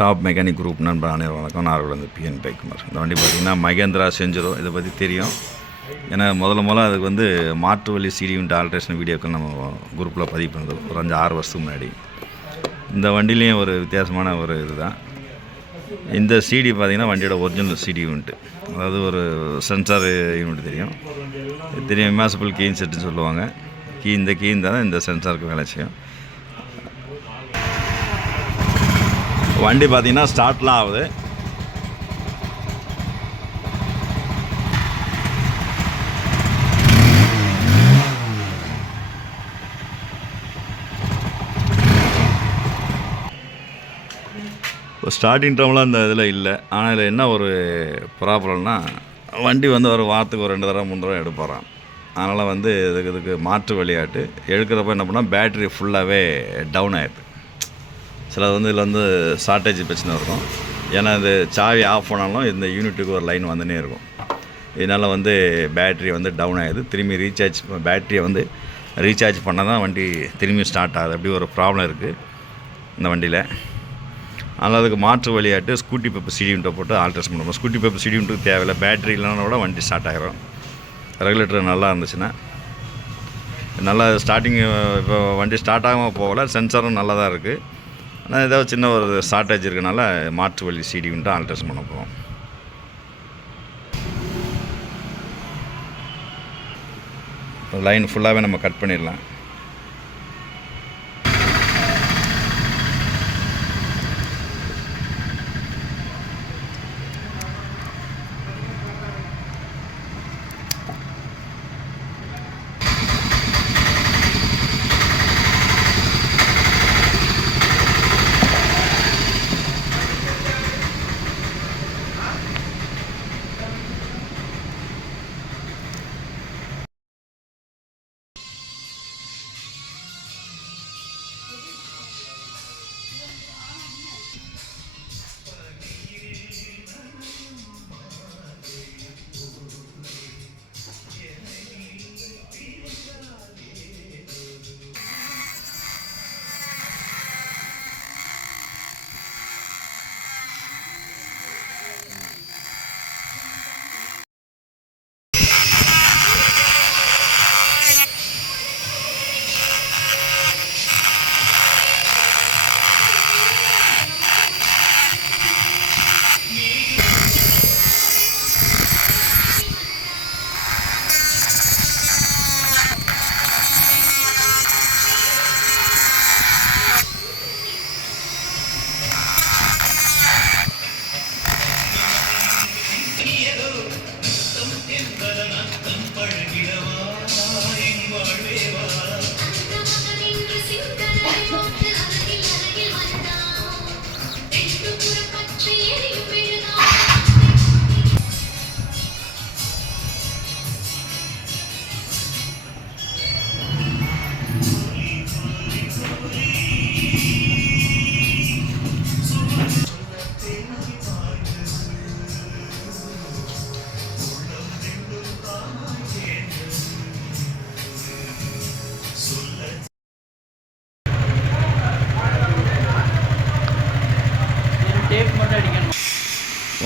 Top mechanic group நண்பர் அனைவரும் வணக்கம். நான் வந்து பிஎன் பைக்குமார் இந்த வண்டி பார்த்திங்கன்னா மகேந்திரா செஞ்சிரும். இதை பற்றி தெரியும். ஏன்னா முதல்ல முதல்ல அதுக்கு வந்து மாற்று வழி சிடி ஆல்ட்ரேஷன் வீடியோக்கள் நம்ம குரூப்பில் பதிவு பண்ணது ஒரு அஞ்சு ஆறு வருஷத்துக்கு முன்னாடி. இந்த வண்டிலையும் ஒரு வித்தியாசமான ஒரு இதுதான். இந்த சிடி பார்த்திங்கன்னா வண்டியோட ஒரிஜினல் சிடி யூனிட் அதாவது ஒரு சென்சார் யூனிட் தெரியும். தெரியும் இமாசிபிள் கீன் செட்டுன்னு சொல்லுவாங்க. கீ இந்த கீ தான் இந்த சென்சாருக்கு வேலை செய்யும். வண்டி பார்த்தீங்கன்னா ஸ்டார்ட்லாம் ஆகுது. இப்போ ஸ்டார்டிங் டைம்லாம் இந்த இதில் இல்லை. ஆனால் இதில் என்ன ஒரு ப்ராப்ளம்னா வண்டி வந்து ஒரு வாரத்துக்கு ஒரு ரெண்டு தடவை மூணு தடவை எடுப்பாரான் அதனால் வந்து இதுக்கு இதுக்கு மாற்று விளையாட்டு எடுக்கிறப்ப என்ன பண்ணால் பேட்ரி ஃபுல்லாகவே டவுன் ஆயிடுது. சிலது வந்து இதில் வந்து ஷார்ட்டேஜ் பிரச்சனை இருக்கும். ஏன்னா இது சாவி ஆஃப் பண்ணாலும் இந்த யூனிட்டுக்கு ஒரு லைன் வந்துனே இருக்கும். இதனால் வந்து பேட்ரி வந்து டவுன் ஆகிடுது திரும்பி ரீசார்ஜ் பேட்ரியை வந்து ரீசார்ஜ் பண்ணால் தான் வண்டி திரும்பி ஸ்டார்ட் ஆகுது. அப்படி ஒரு ப்ராப்ளம் இருக்குது இந்த வண்டியில். அதனால் அதுக்கு மாற்று வழியாட்டு ஸ்கூட்டி பேப்பர் சிடியூண்ட்டை போட்டு ஆல்ட்ரேஷன் பண்ணுவோம். ஸ்கூட்டி பேப்பர் சிடியூண்ட்டுக்கு தேவையில்லை. பேட்டரி இல்லைனா கூட வண்டி ஸ்டார்ட் ஆகிரும் ரெகுலேட்டர் நல்லா இருந்துச்சுன்னா. நல்லா ஸ்டார்டிங் இப்போ வண்டி ஸ்டார்ட் ஆகாமல் போகல. சென்சாரும் நல்லா தான் இருக்குது ஆனால் ஏதாவது சின்ன ஒரு ஷார்ட்டேஜ் இருக்கனால மாற்று வழி சிடி சிடியூன்ட்டு ஆல்ட்ரேஷன் பண்ண போகிறோம் லைன் ஃபுல்லாகவே நம்ம கட் பண்ணிடலாம்.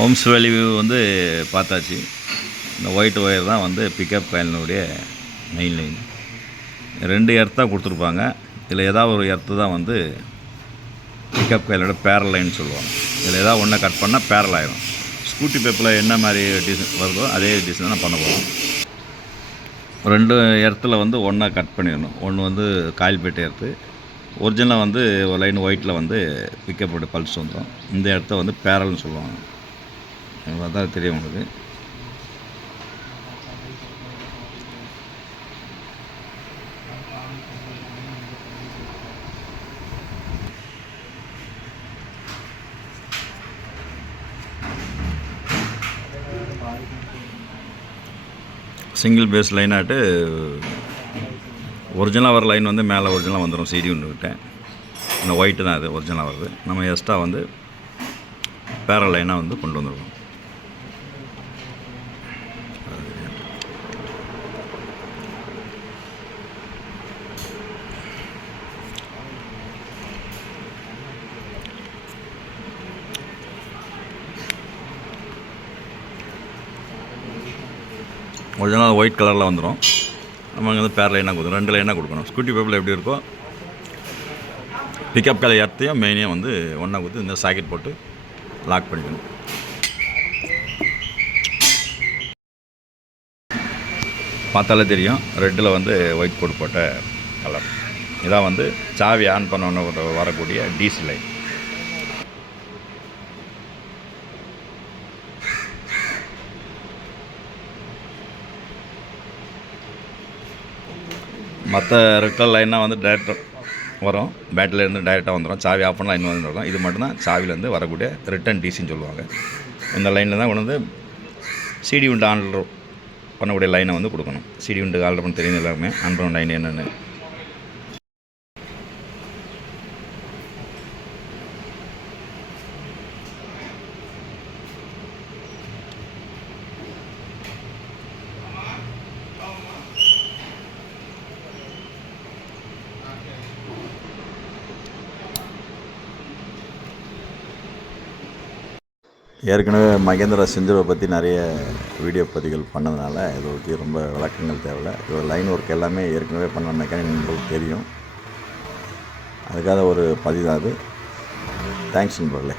ஓம்ஸ் வேல்யூ வந்து பார்த்தாச்சு. இந்த ஒயிட் ஒயர் தான் வந்து பிக்கப் காயினுடைய மெயின் லைன் ரெண்டு எர்த் தான் கொடுத்துருப்பாங்க. இதில் ஏதாவது ஒரு எர்த்து தான் வந்து பிக்கப் காயிலோட பேரல் லைன் சொல்லுவாங்க. இதில் ஏதாவது ஒன்றை கட் பண்ணால் பேரல் ஆயிரும். ஸ்கூட்டி பேப்பில் என்ன மாதிரி டிசைன் வருதோ அதே டிசைன் தான் பண்ண போகிறோம் ரெண்டு இடத்துல வந்து ஒன்றா கட் பண்ணிடணும். ஒன்று வந்து காயில் பேட்டை எர்த்து ஒரிஜினலாக வந்து ஒரு லைன் ஒயிட்டில் வந்து பிக்கப்போட பல்ஸ் வந்துடும் இந்த இடத்த வந்து பேரல்னு சொல்லுவாங்க. அதான் தெரியும் உங்களுக்கு. சிங்கிள் பேஸ் லைனாட்டு ஒரிஜினலாக வர லைன் வந்து மேலே ஒரிஜினலாக வந்துடும் சிடி ஒன்றுக்கிட்ட இந்த ஒயிட்டு தான் அது ஒரிஜினலாக வருது நம்ம எக்ஸ்ட்ரா வந்து பேரல் லைனாக வந்து கொண்டு வந்துருக்கோம் ஒரிஜினல் ஒயிட் கலரில் வந்துடும் நம்ம அங்கே வந்து பேர் லைனாக கொடுக்கணும் ரெண்டு லைனாக கொடுக்கணும். ஸ்கூட்டி பைப்பில் எப்படி இருக்கோ பிக்கப் கலை ஏற்றையும் மெயினையும் வந்து ஒன்றா கொடுத்து இந்த சாக்கெட் போட்டு லாக் பண்ணிக்கணும். பார்த்தாலே தெரியும் ரெட்டில் வந்து ஒயிட் கோட் போட்ட கலர் இதான் வந்து சாவி ஆன் பண்ண வரக்கூடிய டீசல் லைன் மற்ற ரெட்டல் லைனாக வந்து டேரெக்டாக வரும். பேட்டிலேருந்து டைரெக்டாக வந்துடும் சாவி ஆஃப் பண்ணலாம் இன்னும் வந்து இருக்கும். இது மட்டும்தான் சாவிலேருந்து வரக்கூடிய ரிட்டன் டிசின்னு சொல்லுவாங்க. இந்த லைனில் தான் கொண்டு வந்து சிடி உண்டு ஆர்டர் பண்ணக்கூடிய லைனை வந்து கொடுக்கணும். சிடி உண்டு ஆர்டர் பண்ண தெரியும் எல்லாருமே ஆன் லைன் என்னென்னு. ஏற்கனவே மகேந்திரா செஞ்சுருவை பற்றி நிறைய வீடியோ பதிவுகள் பண்ணதுனால இதை பற்றி ரொம்ப விளக்கங்கள் தேவையில்லை. இதோட லைன் ஒர்க் எல்லாமே ஏற்கனவே பண்ண மெக்கானிக் தெரியும். அதுக்காக ஒரு பதிவு தான் அது. தேங்க்ஸ் நண்பர்களே.